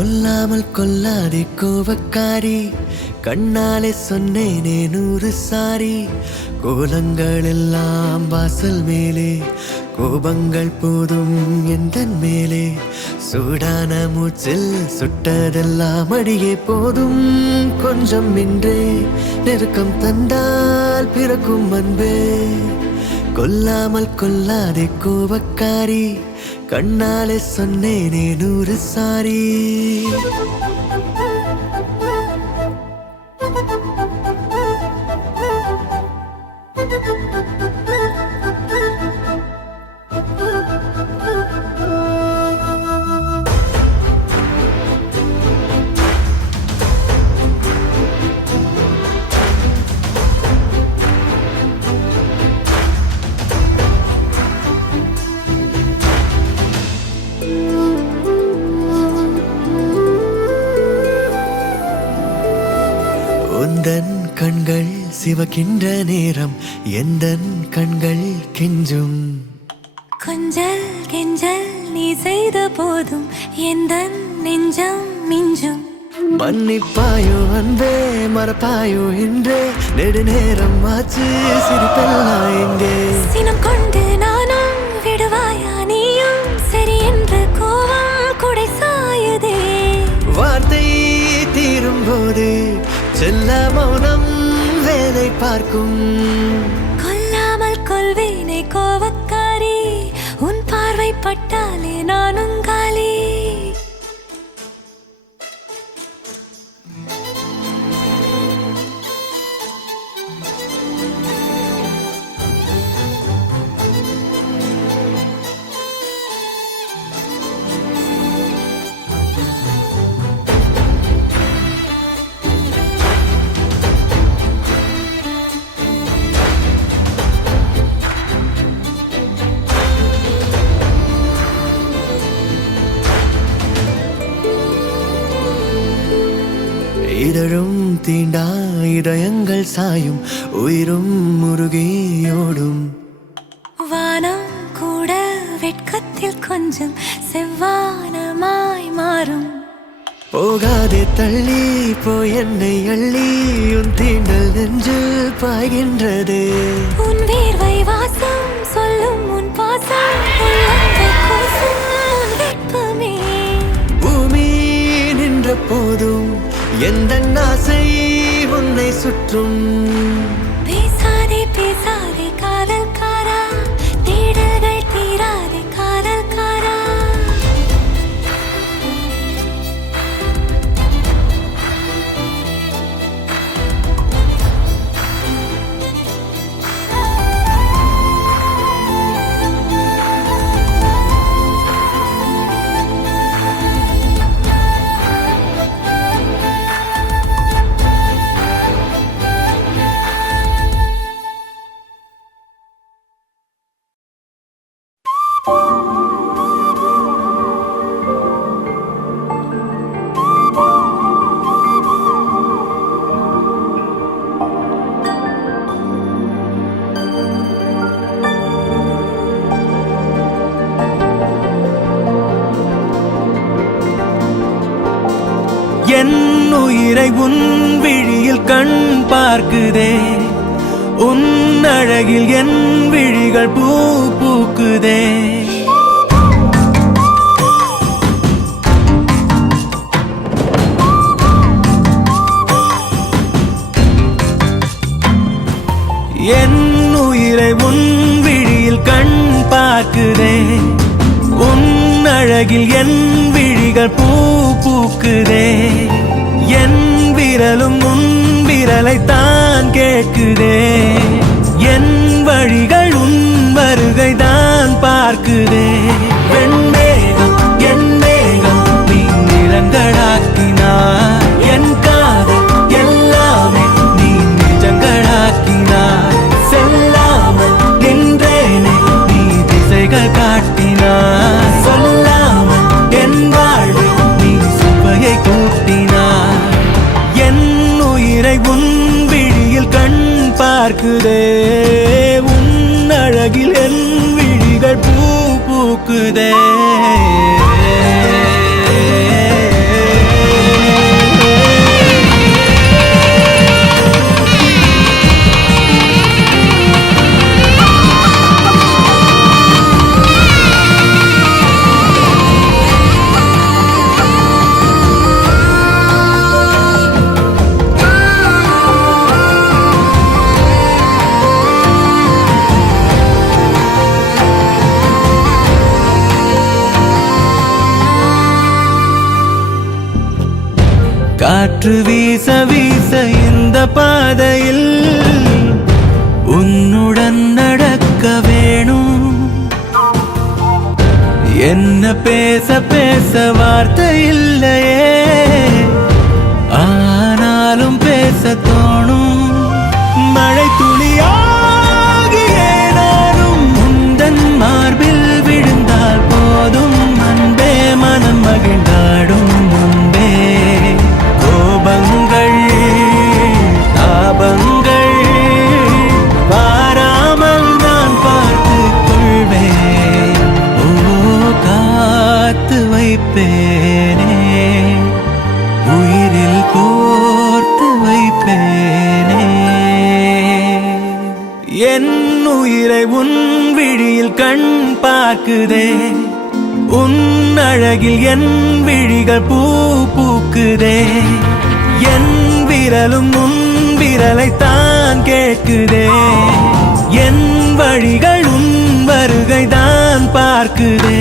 கொல்லாமல் கொல்லாதே கோபக்காரி, கண்ணாலே சொன்னேனே 100 சாரி. கோலங்கள் எல்லாம் வாசல் மேலே, கோபங்கள் போதும் எந்தன் மேலே. சூடான மூச்சில் சுட்டதெல்லாம் அடியே போதும். கொஞ்சம் இன்றே நெருக்கம் தந்தால் பிறக்கும் அன்பே. கொல்லாமல் கொல்லாதே கோபக்காரி, கண்ணாலே சொன்னேனே 100 சாரி. உந்தன் கண்கள் சிவக்கின்ற நேரம் எந்தன் கண்கள் கெஞ்சும். கொஞ்சல் கெஞ்சல் நீ செய்த போதும் எந்தன் நெஞ்சம் மிஞ்சும். மன்னிப்பாயோ அன்பே மறப்பாயோ என்றே, நெடுநேரம் ஆச்சு சிரிப்பெல்லாம் எங்கே. சினம் கொண்டு நானும் விடுவாயா நீயும், சரி என்ற கோவம் குடை சாயுதே. வார்த்தை தீரும் போது செல்ல மௌனம் வேலை பார்க்கும். கொல்லாமல் கொள்வேனே கோவக்காரி, உன் பார்வை பட்டாலே நானும் காலி. இதழும் தீண்டா இதயங்கள் சாயும், உயிரும் முருகியோடும். வானம் கூட வெட்கத்தில் கொஞ்சம் செவ்வானமாய் மாறும். போகாதே தள்ளி போய் என்னை அள்ளி, உன் தீண்டல் நெஞ்சில் பாய்கின்றது. உன் வேர்வை வாசம் சொல்லும் உன் பாசம், உள்ளங்கை கூசும் உன் வெட்பமே. பூமி நின்ற போதும் எந்த ஆசை உன்னை சுற்றும். பேசாதே பேசாதே காதல்காரா, தேடல்கள் தீராதே காதல்காரா. என் உயிரை உன் விழியில் கண் பார்க்குதே, உன் அழகில் என் விழிகள் பூ பூக்குதே. என் உயிரை உன் விழியில் கண் பார்க்குதே, உன் அழகில் என் விழிகள் பூ பூக்குதே. என் விரலும் உன் விரலை தான் கேட்குதே, என் வழிகள் உன் வருகை தான் பார்க்குதே. வெண்மேகம் என் மேகம் நீ நிறங்களாக்கினாய், என் காதல் எல்லாமே நீ நிஜங்களாக்கினாய். செல்லாமல் நின்றேனே நீ திசைகள் காட்டினாய், சொல்லாமல் என் வாழ்வு நீ சுவையை கூட்டினாய். என் உயிரை உன் விழியில் கண் பார்க்குதே, உன் அழகில் என் விழிகள் பூ பூக்குதே. காற்று வீச வீச இந்த பாதையில் உன்னுடன் நடக்க வேணும். என்ன பேச பேச வார்த்தை இல்லையே, ஆனாலும் பேச தோணும். மழை துளியாகியே நானும் உந்தன் மார்பில் விழுந்தால் போதும். அன்பே மனம் மகிழ்ந்தாடும் முன்பே கோபங்கள் தாபங்கள் வாராமல் நான் பார்த்துக் கொள்வேன். ஓ காத்து வைப்பேனே, உயிரில் கோர்த்து வைப்பேனே. என் உயிரை உன் விழியில் கண் பார்க்குதே, உன் அழகில் என் விழிகள் பூ பூக்குதே. என் விரலும் உன் விரலைத்தான் கேட்குதே, என் வழிகள் உன் வருகைதான் பார்க்குதே.